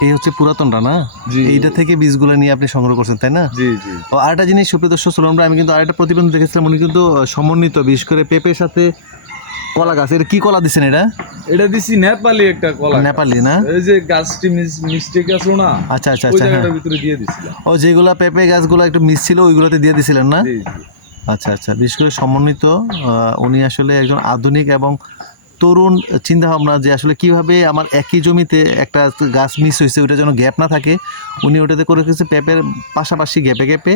এই হচ্ছে পুরাতনটা না এইটা থেকে বীজগুলো নিয়ে আপনি সংগ্রহ করছেন তাই না? জি জি। ও আরেকটা জিনিস সুপ্রিয় দর্শক শ্রোতা আমি কিন্তু আরেকটা প্রতিবেদন দেখেছিলাম উনি কিন্তু সমন্বিত বিশেষ করে পেঁপের সাথে কলা গাছ। এটা কি কলা দিচ্ছেন এটা? এটা দিছি নেপালি একটা কলা নেপালি না? এই যে গাছটি মিস্টেক আসলো না আচ্ছা আচ্ছা আচ্ছা হ্যাঁ। ভিতরে দিয়ে দিছিলাম। ও যেগুলা পেঁপে গাছগুলো একটু মিস ছিল ওইগুলোতে দিয়ে দিছিলেন না? আচ্ছা আচ্ছা বিশেষ করে সমন্বিত আহ, উনি আসলে একজন আধুনিক এবং তরুণ চিন্তা ভাবনা যে আসলে কীভাবে আমার একই জমিতে একটা গাছ মিস হয়েছে ওইটা যেন গ্যাপ না থাকে উনি ওটাতে করে রেখেছে পেঁপের পাশাপাশি গ্যাপে গ্যাপে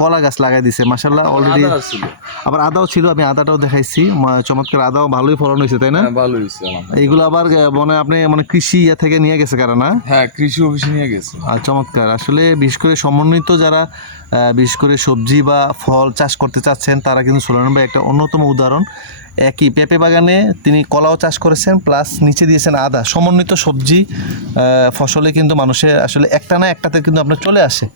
কলা গাছ লাগাই দিছে। মাসাল্লাহ অলরেডি আবার আদাও ছিল আমি আদাটাও দেখাইছি। চমৎকার আদাও ভালোই ফলন হয়েছে তাই না? হ্যাঁ ভালো হয়েছে। এইগুলো আবার মনে আপনি মানে কৃষি ইয়া থেকে নিয়ে গেছে কারণ না? হ্যাঁ কৃষি অফিসে নিয়ে গেছে। আর চমৎকার। আসলে বিশেষ করে সমন্বিত যারা বিশেষ করে সবজি বা ফল চাষ করতে চাচ্ছেন তারা কিন্তু সোলান ভাই একটা অন্যতম উদাহরণ। একই পেঁপে বাগানে তিনি কলাও চাষ করেছেন প্লাস নিচে দিয়েছেন আদা। সমন্বিত সবজি ফসলে কিন্তু মানুষের আসলে একটা না একটাতে কিন্তু আপনার চলে আসে।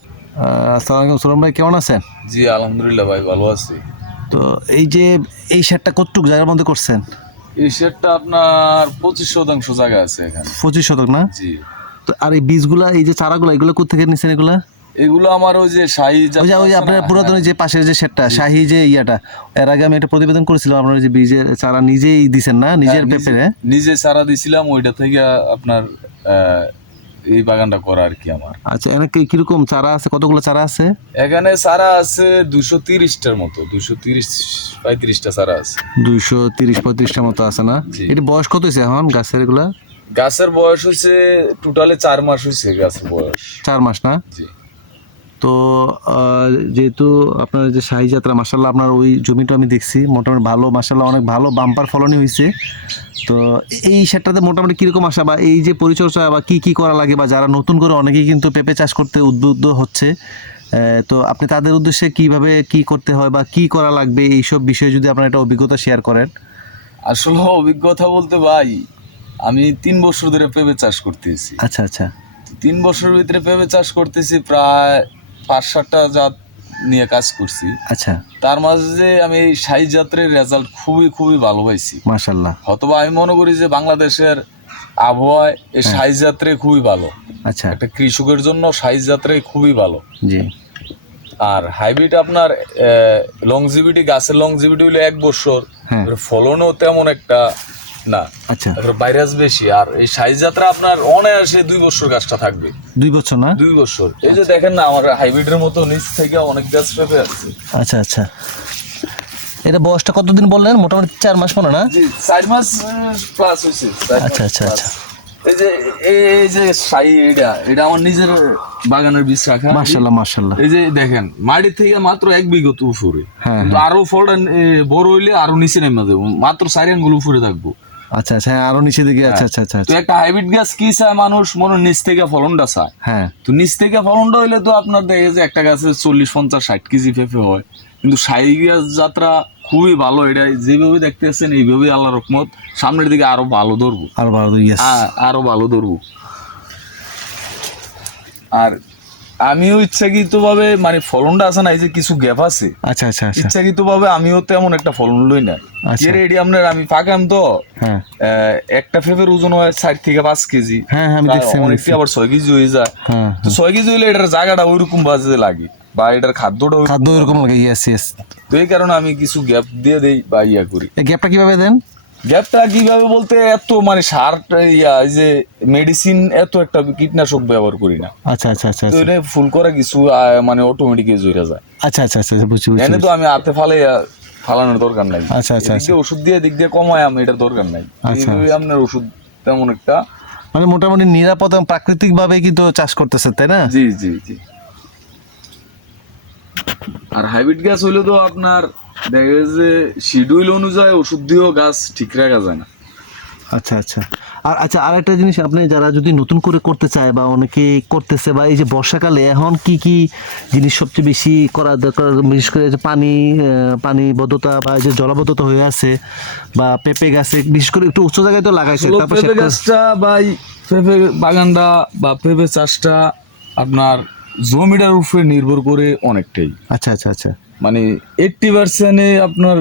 আসসালামু আলাইকুম। সোলান ভাই কেমন আছেন? জি আলহামদুলিল্লাহ ভাই ভালো আছি। তো এই যে এই শেডটা কতটুক জায়গার মধ্যে করছেন? এই শেডটা আপনার পঁচিশ শতাংশ জায়গা আছে এখানে। পঁচিশ শতক না? জি। তো আর এই বীজগুলা এই যে চারাগুলো এগুলো কোথেকে নিছেন এগুলা? এগুলো আমার ওই যে শাহি ওই যে আপনার পুরাতন যে পাশের যে সেটটা শাহি যে ইয়াটা এর আগে আমি একটা প্রতিবেদন করেছিলাম আপনার ওই যে বীজের চারা নিজেই দিছেন না নিজের পেঁপে হ্যাঁ? নিজে চারা দিছিলাম ওইটা থেকে আপনার এই বাগানটা করা আর কি আমার। আচ্ছা কি- কীরকম চারা আছে? কতগুলো চারা আছে? এখানে চারা আছে দুশো তিরিশটার মতো দুশো তিরিশ পঁয়ত্রিশটা চারা আছে। দুইশো তিরিশ পঁয়ত্রিশটা মতো আছে না। এটা বয়স কত হয়েছে এখন গাছের এগুলা? গাছের বয়স হয়েছে টোটালে চার মাস হয়েছে গাছের বয়স। চার মাস না? জি। তো যেহেতু আপনার যে শাহি যাত্রা মাসাল্লাহ আপনার ওই জমিটা আমি দেখছি মোটামুটি ভালো মাসাল্লাহ অনেক ভালো বাম্পার ফলনই হয়েছে। তো এই সেটটাতে মোটামুটি কীরকম আসা বা এই যে পরিচর্যা বা কি কি করা লাগে বা যারা নতুন করে অনেকেই কিন্তু পেঁপে চাষ করতে উদ্বুদ্ধ হচ্ছে তো আপনি তাদের উদ্দেশ্যে কীভাবে কি করতে হয় বা কি করা লাগবে এইসব বিষয়ে যদি আপনার একটা অভিজ্ঞতা শেয়ার করেন। আসলে অভিজ্ঞতা বলতে ভাই আমি তিন বছর ধরে পেঁপে চাষ করতেছি। আচ্ছা আচ্ছা। তিন বছরের ভিতরে পেঁপে চাষ করতেছি প্রায় পাঁচ সাতটা জাত নিয়ে কাজ করছি। আচ্ছা। তার মাঝে আমি এই সাই জাতের রেজাল্ট খুবই খুবই ভালো পাইছি। মাশাল্লাহ হয়তোবা আমি মনে করি যে বাংলাদেশের আবহাওয়ায় এই সাই যাত্রে খুবই ভালো। আচ্ছা। একটা কৃষকের জন্য সাই যাত্রে খুবই ভালো। জি। আর হাইব্রিড আপনার লংজিভিটি গাছের লংজিভিটি হলো এক বছর। হ্যাঁ। ফলনও তেমন একটা না। আচ্ছা। তারপরে ভাইরাস বেশি আর এই সাইজ যাত্রা আপনার অনায়াসে দুই বছর গাছটা থাকবে। দুই বছর না? দুই বছর। এই যে দেখেন না আমার হাইব্রিডের মতো নিচ থেকে অনেক গাছ পেঁপে আছে আচ্ছা আচ্ছা। এটা বয়সটা কতদিন বললেন? মোটামুটি চার মাস মনে না? জি চার মাস প্লাস হয়েছে আচ্ছা, আচ্ছা, আচ্ছা। এই যে এই- এটা এটা আমার নিজের বাগানের বীজ রাখা। মাশাল্লাহ মাশাল্লাহ এই যে দেখেন থেকে মাত্র এক বিঘত উপরে। হ্যাঁ, কিন্তু আরও ফলটা বড় হইলে আরও নিচে নেমে যাব। মাত্র চার আঙ্গুল উপরে থাকব। আচ্ছা আচ্ছা হ্যাঁ আরও নিচে দিকে আচ্ছা আচ্ছা আচ্ছা তো আচ্ছা। একটা হাইব্রিড গাছ কি চায় মানুষ? মনে হয় নিচ থেকে ফলনটা চায়। হ্যাঁ। তো নিচ থেকে ফলনটা হইলে তো আপনার দেখে যে একটা গাছে চল্লিশ পঞ্চাশ ষাট কেজি পেঁপে হয়। কিন্তু সাই গাছ যাত্রা খুবই ভালো এটা যেভাবে দেখতে পাচ্ছেন এইভাবেই আল্লাহ রকমত সামনের দিকে আরও ভালো ধরবো। আরও ভালো ইয়েস আরও ভালো ধরবো। আর আমিও ইচ্ছাকৃত ভাবে মানে ফলনটা আছে না এই যে কিছু গ্যাপ আছে। আচ্ছা আচ্ছা আচ্ছা। ইচ্ছাকৃত ভাবে আমিও তেমন একটা ফলন লই না। আচ্ছা। এর আপনার আমি পাকাম তো। হ্যাঁ। একটা পেঁপের ওজন হয় ষাট থেকে পাঁচ কেজি। হ্যাঁ হ্যাঁ অনেকটি। আবার ছয় কেজি হয়ে যায়। তো ছয় কেজি হইলে এটার জায়গাটা ওইরকম বাজে লাগে বা এটার খাদ্যটা খাদ্য এরকম লাগে ইয়েস ইয়েস তো এই কারণে আমি কিছু গ্যাপ দিয়ে দেই বা ইয়া করি। গ্যাপটা কীভাবে দেন? গ্যাপটা কীভাবে বলতে এত মানে সার ইয়া এই যে মেডিসিন এত একটা কীটনাশক ব্যবহার করি না। আচ্ছা আচ্ছা আচ্ছা তো আচ্ছা। এটা ফুল করা কিছু মানে অটোমেটিক জুড়ে যায়। আচ্ছা আচ্ছা আচ্ছা বুঝছি বুঝছি এনে তো আমি হাতে ফালে ফালানোর দরকার নাই। আচ্ছা, আচ্ছা, দিয়ে ওষুধ দিয়ে দিক দিয়ে কমায় আমি এটার দরকার নাই। আচ্ছা, এইভাবে আপনার ওষুধ তেমন একটা মানে মোটামুটি নিরাপদ এবং প্রাকৃতিক ভাবে কিন্তু চাষ করতেছে তাই না? জি জি জি। আর হাইব্রিড গ্যাস হইলে তো আপনার দেখা যায় যে শিডিউল অনুযায়ী ওষুধ দিয়েও গাছ ঠিক রাখা যায় না। আচ্ছা আচ্ছা। আর আচ্ছা আর একটা জিনিস আপনি যারা যদি নতুন করে করতে চায় বা অনেকে করতেছে বা এই যে বর্ষাকালে এখন কি কি জিনিস সবচেয়ে বেশি করা দরকার? বিশেষ করে যে পানি পানি বদ্ধতা বা এই যে জলাবদ্ধতা হয়ে আছে বা পেঁপে গাছে বিশেষ করে একটু উচ্চ জায়গায় তো লাগাইছে পেঁপে গাছটা বা পেঁপে বাগানটা বা পেঁপে চাষটা আপনার জমিটার উপরে নির্ভর করে অনেকটাই। আচ্ছা আচ্ছা আচ্ছা। মানে এইটটি পার্সেন্টে আপনার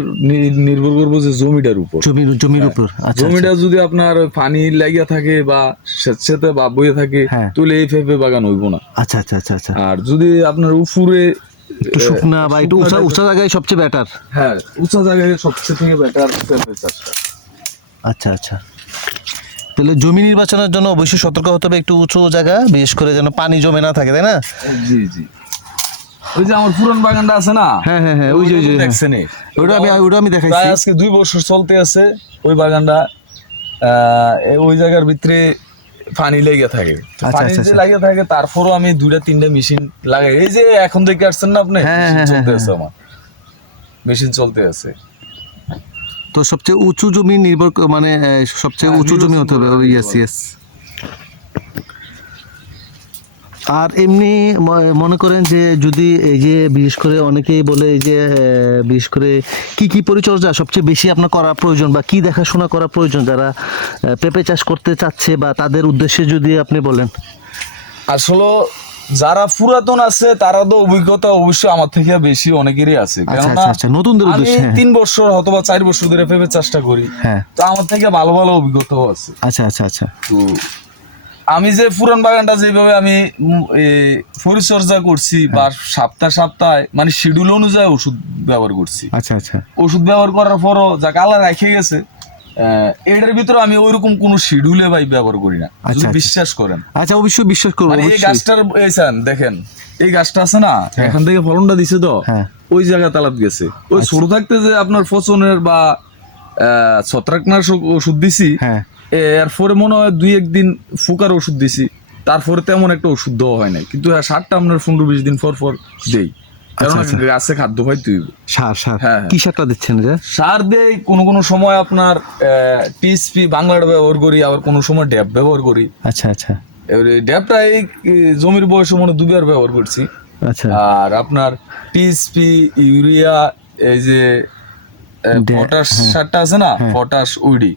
নির্ভর করব যে জমিটার উপর। জমির জমির উপর। আচ্ছা জমিটা যদি আপনার পানি লাগিয়া থাকে বা স্বেচ্ছাতে বা বয়ে থাকে হ্যাঁ। তাহলে এই ফেপে বাগান হইব না। আচ্ছা আচ্ছা আচ্ছা আচ্ছা। আর যদি আপনার উপরে একটু শুকনা বা একটু উঁচা উঁচা জায়গায় সবচেয়ে বেটার হ্যাঁ উঁচা জায়গায় সবচেয়ে থেকে বেটার চাষটা আচ্ছা আচ্ছা। তাহলে জমি নির্বাচনের জন্য অবশ্যই সতর্ক হতে হবে একটু উঁচু জায়গা বিশেষ করে যেন পানি জমে না থাকে তাই না? জি জি। ওই যে আমার পুরান বাগানটা আছে না? হ্যাঁ হ্যাঁ হ্যাঁ ওই যে ওই যে হ্যাঁ। দেখছেন ওটা আমি ওটা আমি দেখাইছি। আজকে দুই বছর চলতে আছে ওই বাগানটা। ওই জায়গার ভিতরে পানি লেগে থাকে। তো আচ্ছা, পানি আচ্ছা, যে আচ্ছা। লাগে থাকে তারপরও আমি দুইটা তিনটা মেশিন লাগাই। এই যে এখন থেকে আসছেন না আপনি? হ্যাঁ, হ্যাঁ, চলতে আছে আমার। মেশিন চলতে আছে। তো সবচেয়ে উঁচু জমি নির্ভর মানে সবচেয়ে উঁচু জমি হতে হবে। ইয়েস ইয়েস আর এমনি মনে করেন যে যদি এই যে বিশেষ করে অনেকেই বলে এই যে বিশেষ করে কি কি পরিচর্যা সবচেয়ে বেশি আপনার করা প্রয়োজন বা কি দেখাশোনা করা প্রয়োজন যারা পেঁপে চাষ করতে চাচ্ছে বা তাদের উদ্দেশ্যে যদি আপনি বলেন? আসলে যারা পুরাতন আছে তারা তো অভিজ্ঞতা অবশ্যই আমার থেকে বেশি অনেকেরই আছে। আচ্ছা কেননা আচ্ছা আচ্ছা নতুনদের উদ্দেশ্যে হ্যাঁ। তিন বছর অথবা চার বছর ধরে পেঁপে চাষটা করি। হ্যাঁ। তো আমার থেকে ভালো ভালো অভিজ্ঞতাও আছে। আচ্ছা আচ্ছা আচ্ছা। তো আমি যে পুরান বাগানটা যেভাবে আমি পরিচর্যা করছি বা সপ্তাহ সপ্তাহে মানে শিডিউল অনুযায়ী ওষুধ ব্যবহার করছি। আচ্ছা আচ্ছা। ওষুধ ব্যবহার করার পরও যা কালার রেখে গেছে এটার ভিতরে আমি ওইরকম কোনো শিডিউলে ভাই ব্যবহার করি না। আচ্ছা, আচ্ছা। বিশ্বাস করেন। আচ্ছা অবশ্যই বিশ্বাস করব মানে এই গাছটার দেখেন এই গাছটা আছে না এখান থেকে ফলনটা দিছে তো হ্যাঁ। ওই জায়গা তালাত গেছে। ওই ছোট থাকতে যে আপনার ফসনের বা ছত্রাকনাশক ওষুধ দিছি হ্যাঁ। এরপরে মনে হয় দুই একদিন ফুকার ওষুধ দিছি। তারপরে তেমন একটা ওষুধ দেওয়া হয় নাই। কিন্তু হ্যাঁ সারটা আপনার পনেরো বিশ দিন পর পর দেই। কারণ আচ্ছা। গাছে খাদ্য হয় তুই সার সার। হ্যাঁ, হ্যাঁ। কি সারটা দিচ্ছেন যে? সার দেই কোনো কোনো সময় আপনার টিএসপি বাংলাটা ব্যবহার করি আবার কোনো সময় ড্যাব ব্যবহার করি। আচ্ছা আচ্ছা। এবারে ড্যাবটা এই জমির বয়সে মনে হয় দুবার ব্যবহার করছি। আচ্ছা। আর আপনার টিএসপি ইউরিয়া এই যে পটাশ সারটা আছে না? পটাশ উইডি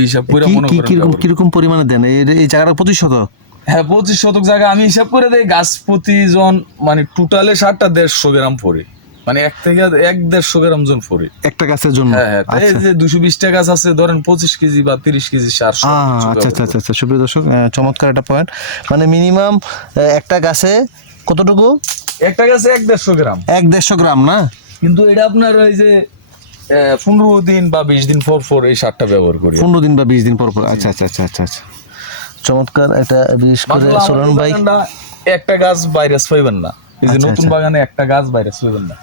হিসাব করে মনে করেন কীরকম পরিমাণে দেন? এই- জায়গাটা পঁচিশ শতক? হ্যাঁ পঁচিশ শতক জায়গা আমি হিসাব করে দেই গাছ প্রতি জন মানে টোটালে সারটা দেড়শো গ্রাম পরে মানে এক থেকে এক দেড়শো গ্রাম জন পরে একটা গাছের জন্য? হ্যাঁ হ্যাঁ এই আচ্ছা। যে দুশো বিশটা গাছ আছে ধরেন পঁচিশ কেজি বা তিরিশ কেজি সার আচ্ছা আচ্ছা আচ্ছা আচ্ছা সুপ্রিয় দর্শক চমৎকার একটা পয়েন্ট মানে মিনিমাম একটা গাছে কতটুকু? একটা গাছে এক দেড়শো গ্রাম। এক দেড়শো গ্রাম না? কিন্তু এটা আপনার ওই যে পনেরো দিন বা বিশ দিন পর পর এই সারটা ব্যবহার করি। পনেরো দিন বা বিশ দিন পর পর। আচ্ছা আচ্ছা আচ্ছা আচ্ছা। আচ্ছা চমৎকার এটা বিশেষ করে সোলান ভাই। একটা গাছ ভাইরাস পাইবেন না। এই যে আচ্ছা, নতুন আচ্ছা। বাগানে একটা গাছ ভাইরাস পাইবেন না।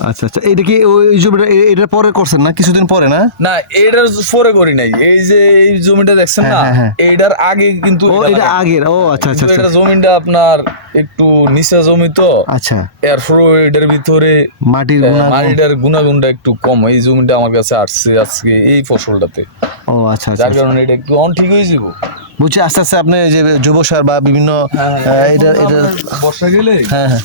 আচ্ছা আচ্ছা এটা কি ওই জমিটা এ- এটার পরে করছেন না? কিছুদিন পরে না? না এটার পরে করি নাই। এই যে এই জমিটা দেখছেন না হ্যাঁ, হ্যাঁ, হ্যাঁ। এইটার আগে কিন্তু ও এটা এটা আগের ও আচ্ছা আচ্ছা আচ্ছা। এটা জমিটা আপনার একটু নিচা জমি তো। আচ্ছা। এরপরে এটার ভিতরে মাটির মাটিটার গুণাগুণটা একটু কম। এই জমিটা আমার কাছে আসছে আজকে এই ফসলটাতে। ও আচ্ছা আচ্ছা যার কারণে এটা একটু অন ঠিক হয়ে যাব। বুঝছি আস্তে আস্তে আপনি যে জৈব সার বা বিভিন্ন এটা এটা বর্ষা গেলে? হ্যাঁ হ্যাঁ।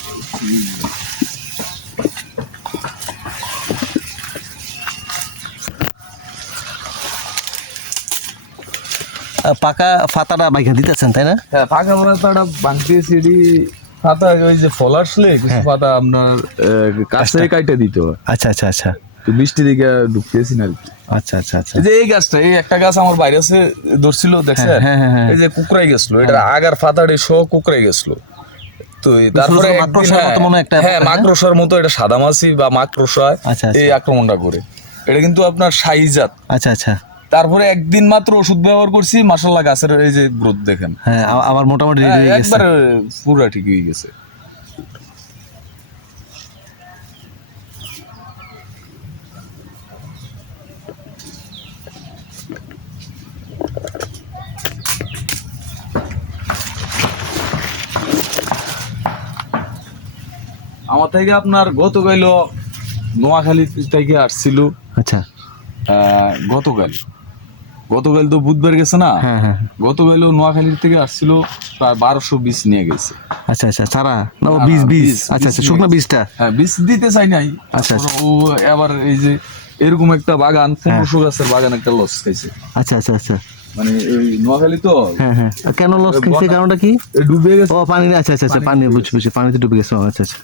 পাকা ফাতাটা বাইকা দিতেছেন তাই না? হ্যাঁ পাকা পাতাটা ভাঙতে সিঁড়ি পাতা ওই যে ফল আসলে কিছু হ্যাঁ। আপনার কাছে কাইটে দিতে হয়। আচ্ছা আচ্ছা আচ্ছা। বৃষ্টি দিকে ঢুকতেছি না আচ্ছা আচ্ছা আচ্ছা। যে এই গাছটা এই একটা গাছ আমার বাইরে আছে ধরছিল দেখছেন? হ্যাঁ, হ্যাঁ, হ্যাঁ। এই যে কুকরাই গেছিল এটা আগার পাতাড়ি সহ কুকরাই গেছিল। তো তারপরে মাকড়সার হ্যাঁ, মতো হয় হ্যাঁ? মাকড়সার এটা সাদামাছি বা মাকড়সা আচ্ছা, আচ্ছা। এই আক্রমণটা করে। এটা কিন্তু আপনার সাইজাত। আচ্ছা আচ্ছা। তারপরে একদিন মাত্র ওষুধ ব্যবহার করছি মাসাল্লাহ গাছের এই যে গ্রোথ দেখেন। হ্যাঁ আ- আবার মোটামুটি হ্যাঁ, একবার পুরা ঠিক হয়ে গেছে। আমার থেকে আপনার গতকাল নোয়াখালী থেকে আসছিল। আচ্ছা। আহ, গতকাল। গতকাল তো বুধবার গেছে না? হ্যাঁ হ্যাঁ। গতকাল নোয়াখালীর থেকে আসছিল প্রায় বারোশো বীজ নিয়ে গেছে। আচ্ছা আচ্ছা চারা? না বীজ বীজ। বীজ, আচ্ছা আচ্ছা শুকনো। বীজটা? হ্যাঁ বীজ দিতে চাই নাই। আচ্ছা, ও এবার এই যে এরকম একটা বাগান পনেরোশো গাছের বাগান একটা লস খাইছে। আচ্ছা আচ্ছা আচ্ছা। মানে এই নোয়াখালী তো? হ্যাঁ হ্যাঁ। কেন লস খেয়েছে কারণটা কি? ডুবে গেছে। ও পানি আচ্ছা আচ্ছা আচ্ছা পানি বুঝছি বুঝছি পানিতে ডুবে গেছে। আচ্ছা আচ্ছা।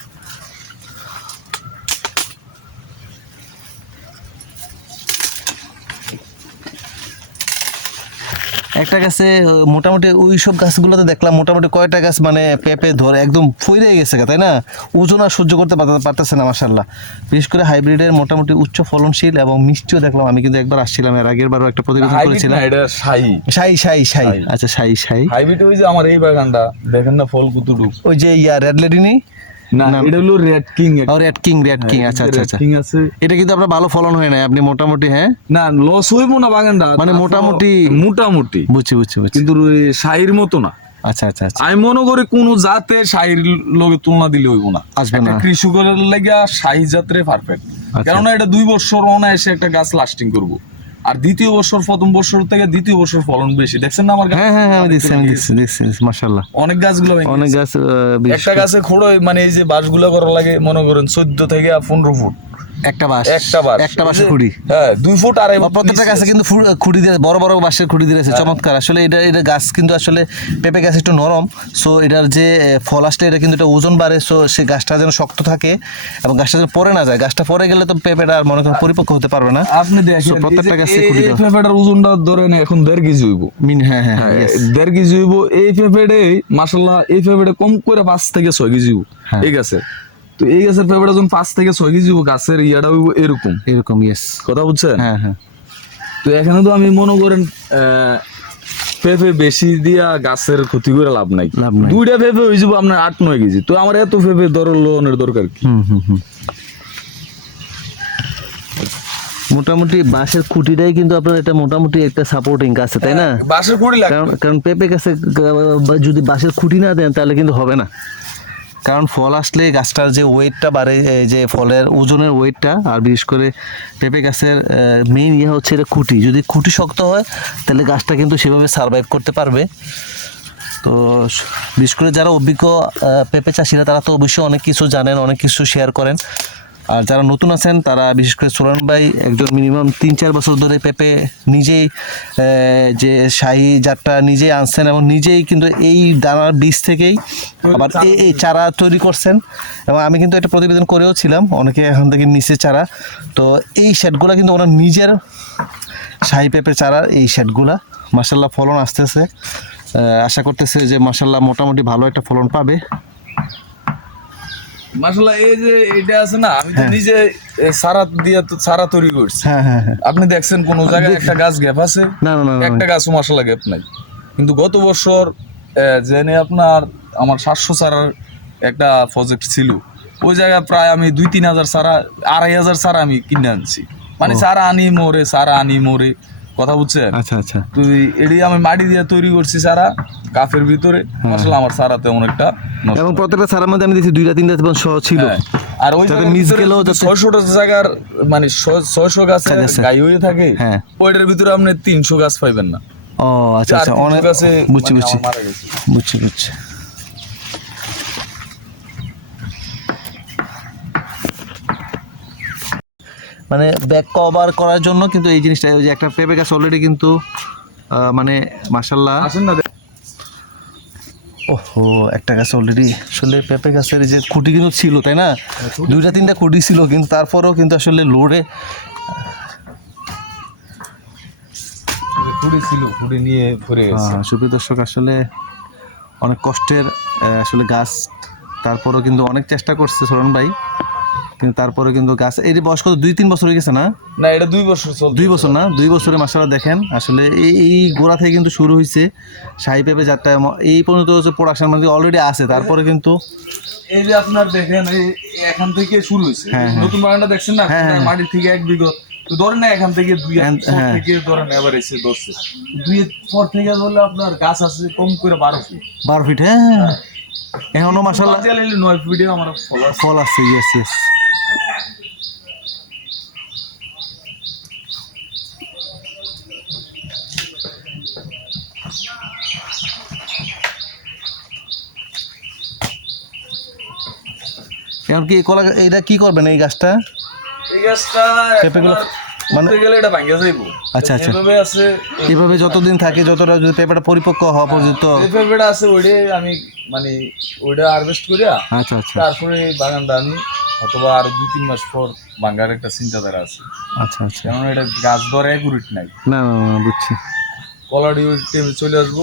একটা গাছে মোটামুটি ওই সব গাছগুলোতে দেখলাম মোটামুটি কয়টা গাছ মানে পেঁপে ধরে একদম ফইরে গেছে গা, তাই না? ওজন আর সহ্য করতে পারতে- পারতেছে না মাসাল্লাহ বিশেষ করে হাইব্রিডের মোটামুটি উচ্চ ফলনশীল এবং মিষ্টিও দেখলাম আমি কিন্তু একবার আসছিলাম এর আগের বারও একটা প্রতিবেদন করেছিলাম। এটা সাই সাই। আচ্ছা সাই সাই হাইব্রিড ওই যে আমার এই বাগানটা দেখেন না ফল কুতুডুক ওই যে ইয়া রেড লেডি নেই না এটা হলো রেড কিং ও রেড কিং রেড কিং আচ্ছা আচ্ছা আচ্ছা। কিং আছে। এটা কিন্তু আপনার ভালো ফলন হয় না আপনি মোটামুটি হ্যাঁ? না লস হইব না বাগানটা মানে মোটামুটি- মোটামুটি। বুঝছি বুঝছি বুঝছি। কিন্তু শাহির মতো না। আচ্ছা আচ্ছা আচ্ছা। আমি মনে করি কোন জাতে শাহির তুলনা দিলে হইব না। আসবে না। কৃষকের লেগে শাহি জাতরে পারফেক্ট আচ্ছা। কেননা এটা দুই বছর অনায়াসে একটা গাছ লাস্টিং করব। আর দ্বিতীয় বছর প্রথম বছর থেকে দ্বিতীয় বছর ফলন বেশি। দেখছেন না আমার? হ্যাঁ হ্যাঁ হ্যাঁ আমি দেখছি আমি দেখছি দেখছি মাশাল্লাহ অনেক গাছগুলো অনেক গাছ। একটা গাছে খোড়ো মানে এই যে বাঁশগুলো করা লাগে মনে করেন চোদ্দ থেকে পনেরো ফুট। একটা বাঁশ। একটা বাঁশ। একটা বাঁশের খুঁড়ি। হ্যাঁ দুই ফুট আড়াই প্রত্যেকটা গাছে কিন্তু খুঁড়ি দিয়ে বড় বড় বাঁশের খুঁড়ি দিয়েছে চমৎকার। আসলে এটা এটা গাছ কিন্তু আসলে পেঁপে গাছ একটু নরম। সো এটার যে ফল আসলে এটা কিন্তু এটা ওজন বাড়ে। সো সে গাছটা যেন শক্ত থাকে এবং গাছটা যেন পরে না যায়। গাছটা পরে গেলে তো পেঁপেটা আর মনে করেন পরিপক্ক হতে পারবে না। আপনি So, দেখেন প্রত্যেকটা গাছে খুঁড়ি দেওয়া। পেঁপেটার ওজনটা ধরেন এখন দেড় কেজি হইব। মিন হ্যাঁ হ্যাঁ হ্যাঁ, দেড় কেজি হইব। এই পেঁপেটে মাসাল্লাহ এই পেঁপেটে কম করে পাঁচ থেকে ছয় কেজি হইব। হ্যাঁ। এই গাছে। তো এই গাছের যখন পাঁচ থেকে ছয় কেজি গাছের ইয়াটা হইব এরকম। এরকম ইয়েস কথা বুঝছেন? হ্যাঁ হ্যাঁ। তো এখানে তো আমি মনে করেন পেঁপে বেশি দিয়া গাছের ক্ষতি করে লাভ নাই। দুইটা পেঁপে হয়ে যাব আপনার আট নয় কেজি। তো আমার এত পেঁপে দর লোনের দরকার কি? মোটামুটি বাঁশের খুঁটিটাই কিন্তু আপনার এটা মোটামুটি একটা সাপোর্টিং আছে তাই না? বাঁশের কারণ কারণ পেঁপে গাছে যদি বাঁশের খুঁটি না দেন তাহলে কিন্তু হবে না। কারণ ফল আসলে গাছটার যে ওয়েটটা বাড়ে যে ফলের ওজনের ওয়েটটা আর বিশেষ করে পেঁপে গাছের মেইন ইয়ে হচ্ছে এটা খুঁটি। যদি খুঁটি শক্ত হয়, তাহলে গাছটা কিন্তু সেভাবে সার্ভাইভ করতে পারবে। তো বিশেষ করে যারা অভিজ্ঞ পেঁপে চাষিরা, তারা তো অবশ্যই অনেক কিছু জানেন, অনেক কিছু শেয়ার করেন। আর যারা নতুন আছেন তারা বিশেষ করে সোনান ভাই একজন মিনিমাম তিন চার বছর ধরে পেঁপে নিজেই যে শাহি জাতটা নিজেই আনছেন এবং নিজেই কিন্তু এই দানার বীজ থেকেই আবার এই এই চারা তৈরি করছেন। এবং আমি কিন্তু একটা প্রতিবেদন করেও ছিলাম অনেকে এখান থেকে নিচে চারা। তো এই সেটগুলো কিন্তু ওনার নিজের শাহি পেঁপে চারার এই সেটগুলা মাসাল্লাহ ফলন আসতেছে। আশা করতেছে যে মাসাল্লাহ মোটামুটি ভালো একটা ফলন পাবে। মাসাল্লাহ এই যে এটা আছে না আমি তো হ্যাঁ। নিজে সারা দিয়ে তো সারা তৈরি করছি। হ্যাঁ হ্যাঁ আপনি দেখছেন কোন জায়গায় একটা গাছ গ্যাপ আছে? না না একটা গাছও মশলা গ্যাপ নাই। কিন্তু গত বছর জেনে আপনার আমার সাতশো চারার একটা প্রজেক্ট ছিল। ওই জায়গায় প্রায় আমি দুই তিন হাজার চারা আড়াই হাজার চারা আমি কিনে আনছি। মানে সারা আনি মোরে সারা আনি মোরে। কথা বুঝছেন? আচ্ছা আচ্ছা। তো এই- এটি আমি মাটি দিয়ে তৈরি করছি সারা কাফের ভিতরে। আসলে আমার সারা তেমন একটা এবং প্রত্যেকটা চারার মধ্যে আমি দেখছি দুইটা তিনটা এবং সহ ছিল। হ্যাঁ। আর ওই মিস যাতে- ছয়শোটা জায়গার মানে ছয়- ছয়শো গাছে। গাই হয়ে থাকে হ্যাঁ। ওইটার ভিতরে আপনি তিনশো গাছ পাইবেন না। ও আচ্ছা আচ্ছা অনেক গাছে বুঝছি মানে বুঝছি। আমার বুঝছি বুঝছি। মানে ব্যাক কভার করার জন্য কিন্তু এই জিনিসটা ওই যে একটা পেঁপে গাছ অলরেডি কিন্তু মানে মাসাল্লাহ আসেন না ওহো একটা গাছ অলরেডি আসলে পেঁপে গাছের যে খুঁটি কিন্তু ছিল তাই না? দুইটা তিনটা খুঁটি ছিল কিন্তু তারপরেও কিন্তু আসলে লোডে ছিল নিয়ে গেছে সুপ্রিয় দর্শক আসলে অনেক কষ্টের আসলে গাছ তারপরেও কিন্তু অনেক চেষ্টা করছে সরণ ভাই। কিন্তু তারপরে কিন্তু গাছ যে বয়স কত? দুই তিন বছর হয়ে গেছে না? না এটা দুই বছর চলছে। দুই বছর না? দুই বছরে মাসালা দেখেন আসলে এই এই গোড়া থেকে কিন্তু শুরু হয়েছে শাহি পেঁপে যাত্রা এই পর্যন্ত হচ্ছে প্রোডাকশন মানে অলরেডি আছে তারপরে কিন্তু এই যে আপনার দেখেন এই এখান থেকে শুরু হয়েছে হ্যাঁ, হ্যাঁ। নতুন বাগানটা দেখছেন না? হ্যাঁ। মাটি থেকে এক বিঘত ধরেন না এখান থেকে দুই। থেকে ধরেন এবার এসে ধরছে। দুই পর থেকে ধরলে আপনার গাছ আছে কম করে বারো ফিট বারো ফিট হ্যাঁ। এখনও মাসাল্লাহ নয় ফিটে আমার। ফল আছে। ইয়েস ইয়েস এখন কি কলা এইটা কি করবেন এই গাছটা? এই গাছটা পেঁপেগুলো মানে গেলে এটা ভাঙ্গা যাইবো। আচ্ছা, আচ্ছা। যেভাবে আছে এইভাবে যতদিন থাকে যতটা যদি পেঁপেটা পরিপক্ক হওয়া পর্যন্ত পেঁপেটা আছে ওইটা আমি মানে ওইটা হারভেস্ট করিয়া আচ্ছা আচ্ছা। তারপরে বাগানটা আমি অথবা আর দুই তিন মাস পর ভাঙ্গার একটা চিন্তাধারা আছে। আচ্ছা আচ্ছা। কেননা এটা গাছ ধরে একুরিট নাই। না না বুঝছি। কলার চলে আসব।